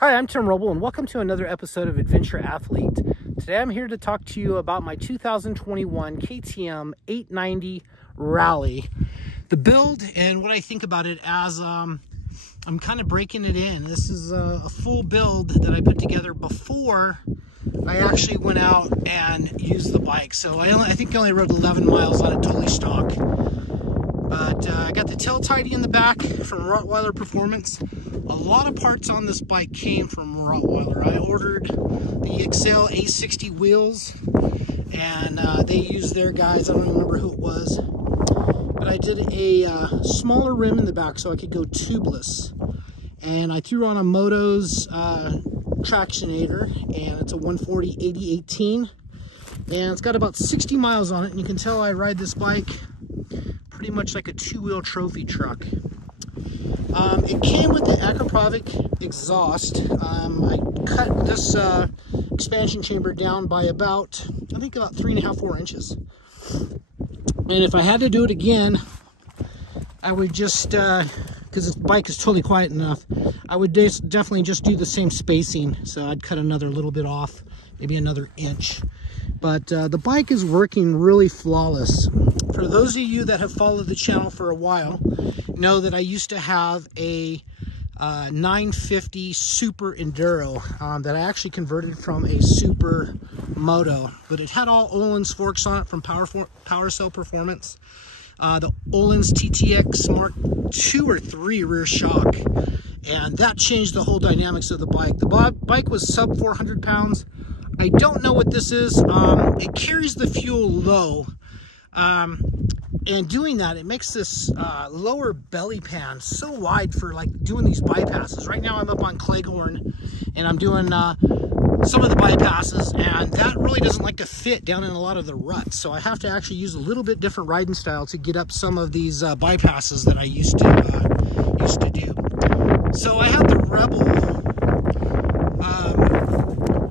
Hi, I'm Tim Roble, and welcome to another episode of Adventure Athlete. Today I'm here to talk to you about my 2021 KTM 890 Rally. The build and what I think about it as I'm kind of breaking it in. This is a full build that I put together before I actually went out and used the bike. So I think I only rode 11 miles on it totally stock. But I got the tail tidy in the back from Rottweiler Performance. A lot of parts on this bike came from Rottweiler. I ordered the Excel A60 wheels, and they used their guys. I don't remember who it was. But I did a smaller rim in the back so I could go tubeless. And I threw on a Moto's Tractionator, and it's a 140 8018. And it's got about 60 miles on it, and you can tell I ride this bike pretty much like a two-wheel trophy truck. It came with the Akrapovic exhaust. I cut this expansion chamber down by about, I think about 3.5–4 inches. And if I had to do it again, I would just, because this bike is totally quiet enough, I would definitely just do the same spacing. So I'd cut another little bit off, maybe another inch. But the bike is working really flawless. For those of you that have followed the channel for a while, know that I used to have a 950 Super Enduro that I actually converted from a Super Moto. But it had all Öhlins forks on it from Power Cell Performance. The Öhlins TTX Mark 2 or 3 rear shock. And that changed the whole dynamics of the bike. The bike was sub 400 pounds. I don't know what this is. It carries the fuel low. And doing that, it makes this lower belly pan so wide for like doing these bypasses. Right now I'm up on Cleghorn and I'm doing some of the bypasses, and that really doesn't like to fit down in a lot of the ruts. So I have to actually use a little bit different riding style to get up some of these bypasses that I used to do. So I have the Rebel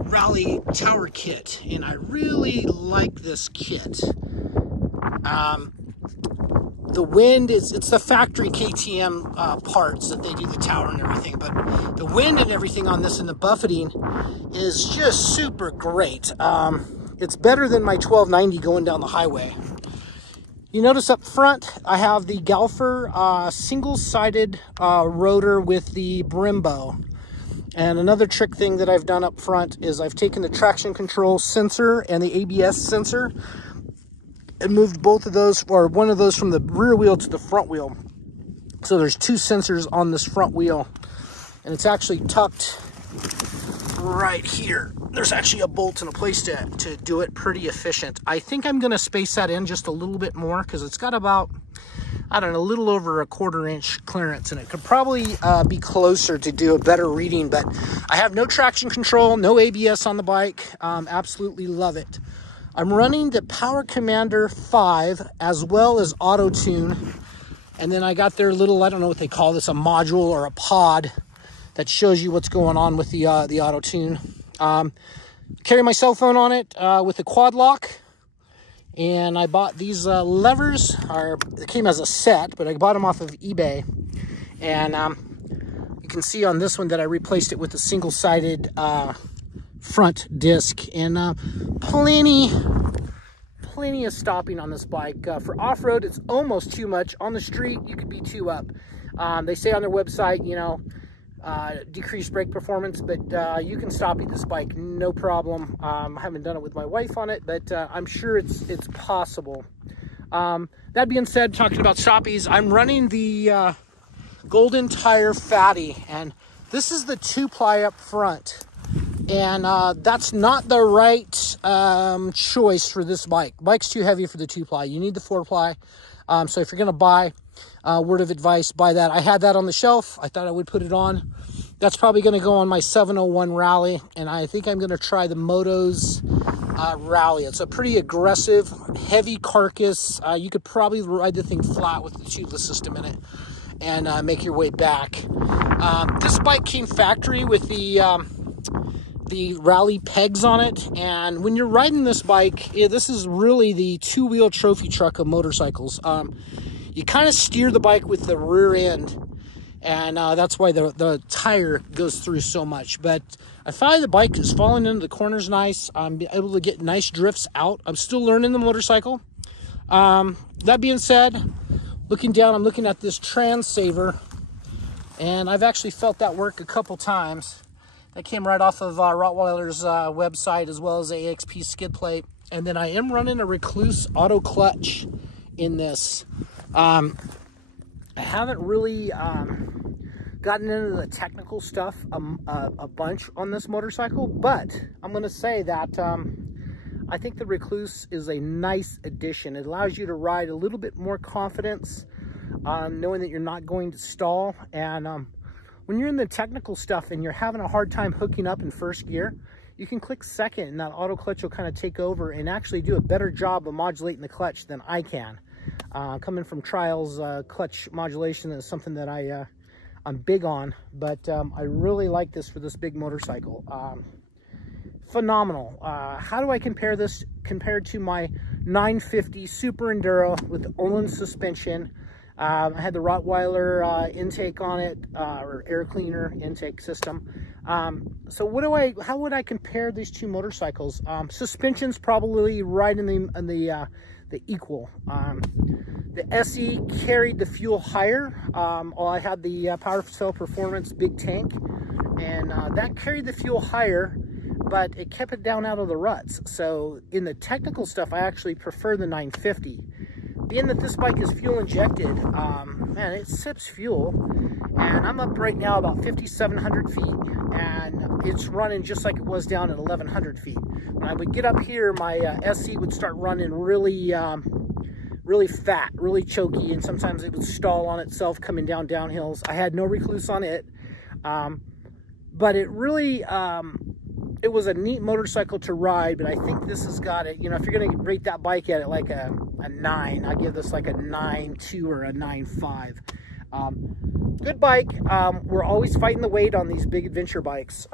Rally Tower Kit, and I really like this kit. The wind it's the factory KTM parts that they do the tower and everything, but the wind and everything on this and the buffeting is just super great. It's better than my 1290 going down the highway. You notice up front I have the Galfer single-sided rotor with the Brembo. And another trick thing that I've done up front is I've taken the traction control sensor and the ABS sensor and moved both of those, or one of those, from the rear wheel to the front wheel. So there's two sensors on this front wheel, and it's actually tucked right here. There's actually a bolt and a place to do it pretty efficient. I think I'm going to space that in just a little bit more because it's got about, I don't know, a little over a 1/4 inch clearance, and it could probably be closer to do a better reading. But I have no traction control, no ABS on the bike. Absolutely love it. I'm running the Power Commander 5 as well as Auto Tune, and then I got their little, I don't know what they call this, a module or a pod that shows you what's going on with the Auto Tune. Carry my cell phone on it with a quad lock. And I bought these levers, it came as a set, but I bought them off of eBay. And you can see on this one that I replaced it with a single-sided front disc. And plenty of stopping on this bike. For off-road, it's almost too much. On the street, you could be 2 up. They say on their website, you know, decreased brake performance, but you can stop this bike no problem. I haven't done it with my wife on it, but I'm sure it's possible. That being said, talking about stoppies, I'm running the Golden Tire Fatty, and this is the 2-ply up front, and that's not the right choice for this bike. Bike's too heavy for the 2-ply. You need the 4-ply. So if you're gonna buy, word of advice, buy that. I had that on the shelf. I thought I would put it on. That's probably going to go on my 701 Rally, and I think I'm going to try the Moto's Rally. It's a pretty aggressive, heavy carcass. You could probably ride the thing flat with the tubeless system in it and make your way back. This bike came factory with the Rally pegs on it, and when you're riding this bike, this is really the two-wheel trophy truck of motorcycles. You kind of steer the bike with the rear end, and that's why the tire goes through so much. But I find the bike is falling into the corners nice. I'm able to get nice drifts out. I'm still learning the motorcycle. That being said, looking down, I'm looking at this trans saver, and I've actually felt that work a couple times. That came right off of Rottweiler's website, as well as AXP skid plate. And then I am running a Recluse auto clutch in this. I haven't really gotten into the technical stuff a bunch on this motorcycle, but I'm going to say that I think the Recluse is a nice addition. It allows you to ride a little bit more confidence, knowing that you're not going to stall. And when you're in the technical stuff and you're having a hard time hooking up in first gear, you can click second and that auto clutch will kind of take over and actually do a better job of modulating the clutch than I can. Coming from trials, clutch modulation is something that I'm big on, but I really like this for this big motorcycle. Phenomenal. How do I compare this compared to my 950 Super Enduro with Olin suspension? I had the Rottweiler intake on it, or air cleaner intake system. So how would I compare these two motorcycles? Suspension's probably right in the equal. The SE carried the fuel higher. I had the Power Cell Performance big tank, and that carried the fuel higher, but it kept it down out of the ruts. So in the technical stuff, I actually prefer the 950. Being that this bike is fuel injected, man, it sips fuel, and I'm up right now about 5,700 feet, and it's running just like it was down at 1,100 feet. When I would get up here, my SE would start running really fat, really choky, and sometimes it would stall on itself coming down downhills. I had no Recluse on it, but it really, it was a neat motorcycle to ride. But I think this has got it, you know, if you're going to rate that bike at it like a 9, I'd give this like a 9.2 or a 9.5. Good bike. We're always fighting the weight on these big adventure bikes.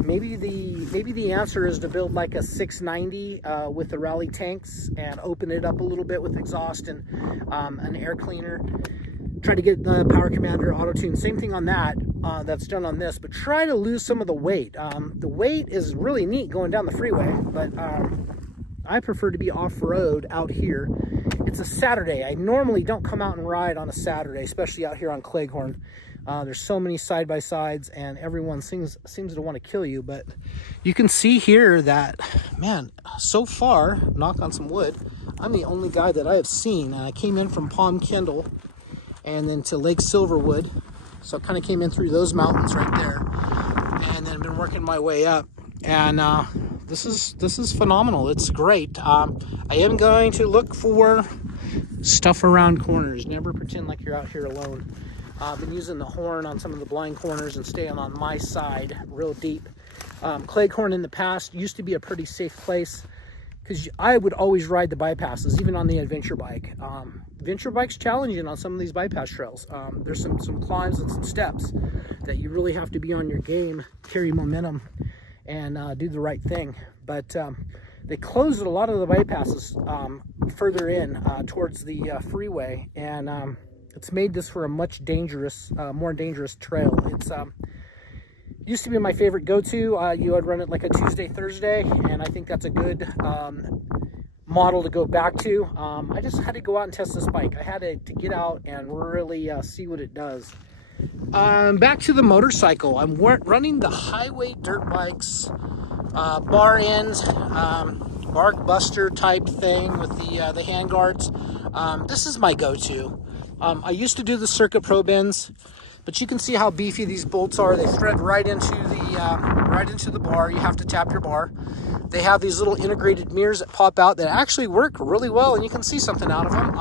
Maybe the answer is to build like a 690 with the rally tanks and open it up a little bit with exhaust and an air cleaner. Try to get the Power Commander auto tune. Same thing on that. That's done on this, but try to lose some of the weight. The weight is really neat going down the freeway, but I prefer to be off-road out here. It's a Saturday. I normally don't come out and ride on a Saturday, especially out here on Cleghorn. There's so many side-by-sides, and everyone seems to want to kill you. But you can see here that, man, so far, knock on some wood, I'm the only guy that I have seen. I came in from Palm Kendall and then to Lake Silverwood. So I kind of came in through those mountains right there, and then been working my way up. And this is phenomenal. It's great. I am going to look for stuff around corners. Never pretend like you're out here alone. I've been using the horn on some of the blind corners and staying on my side real deep. Cleghorn in the past used to be a pretty safe place because I would always ride the bypasses, even on the adventure bike. Adventure bike's challenging on some of these bypass trails. There's some climbs and some steps that you really have to be on your game, carry momentum, and do the right thing. But they closed a lot of the bypasses further in towards the freeway, and it's made this for a much more dangerous trail. It's used to be my favorite go-to. You would run it like a Tuesday, Thursday, and I think that's a good model to go back to. I just had to go out and test this bike. I had to get out and really see what it does. Back to the motorcycle. I'm running the highway dirt bikes, bar end, bark buster type thing with the hand guards. This is my go-to. I used to do the Circuit Pro bends, but you can see how beefy these bolts are. They thread right into the bar. You have to tap your bar. They have these little integrated mirrors that pop out that actually work really well, and you can see something out of them.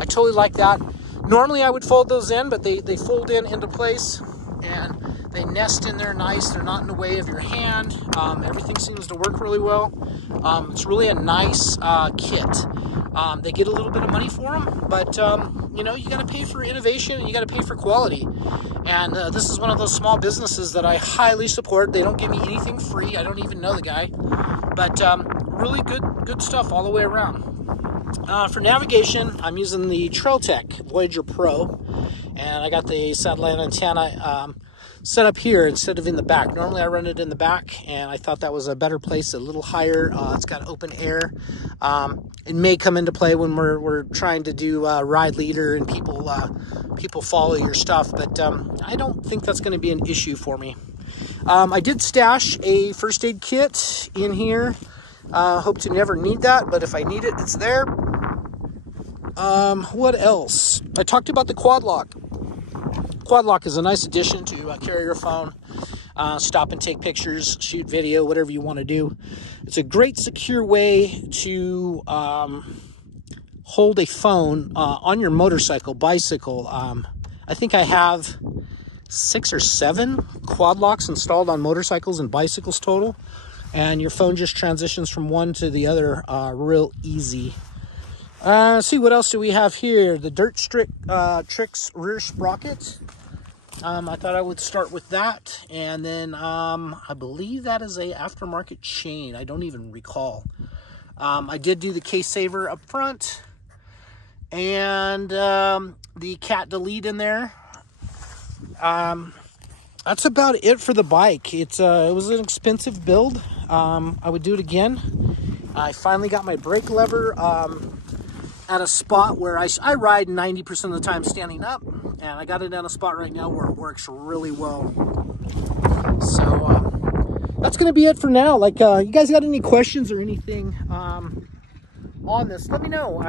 I totally like that. Normally I would fold those in, but they fold into place, and they nest in there nice. They're not in the way of your hand. Everything seems to work really well. It's really a nice kit. They get a little bit of money for them, but you know, you got to pay for innovation and you got to pay for quality. And this is one of those small businesses that I highly support. They don't give me anything free. I don't even know the guy, but really good stuff all the way around. For navigation, I'm using the Trail Tech Voyager Pro, And I got the satellite antenna set up here instead of in the back. Normally I run it in the back, and I thought that was a better place, a little higher. It's got open air. It may come into play when we're trying to do ride leader and people follow your stuff, but I don't think that's going to be an issue for me. I did stash a first aid kit in here. Hope to never need that, but if I need it, it's there. What else? I talked about the quad lock. Quad lock is a nice addition to carry your phone, stop and take pictures, shoot video, whatever you want to do. It's a great secure way to hold a phone on your motorcycle, bicycle. I think I have 6 or 7 quad locks installed on motorcycles and bicycles total, and your phone just transitions from one to the other real easy. See, what else do we have here? The Dirt Tricks rear sprocket. I thought I would start with that, and then I believe that is a aftermarket chain. I don't even recall. I did do the case saver up front, and the cat delete in there. That's about it for the bike. It was an expensive build. I would do it again. I finally got my brake lever at a spot where I ride 90% of the time standing up, and I got it at a spot right now where it works really well. So that's gonna be it for now. Like, you guys got any questions or anything on this, let me know.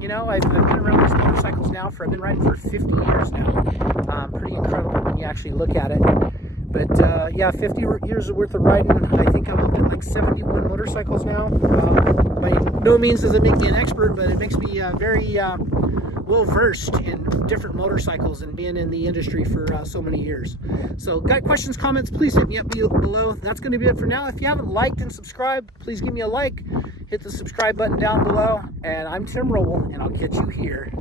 You know, I've been around these motorcycles now I've been riding for 50 years now. Pretty incredible when you actually look at it. But yeah, 50 years worth of riding. I think I'm up at like 71 motorcycles now. By no means does it make me an expert, but it makes me very well versed in different motorcycles and being in the industry for so many years. So, got questions, comments, please hit me up below. That's going to be it for now. If you haven't liked and subscribed, please give me a like. Hit the subscribe button down below. And I'm Tim Roble, and I'll catch you here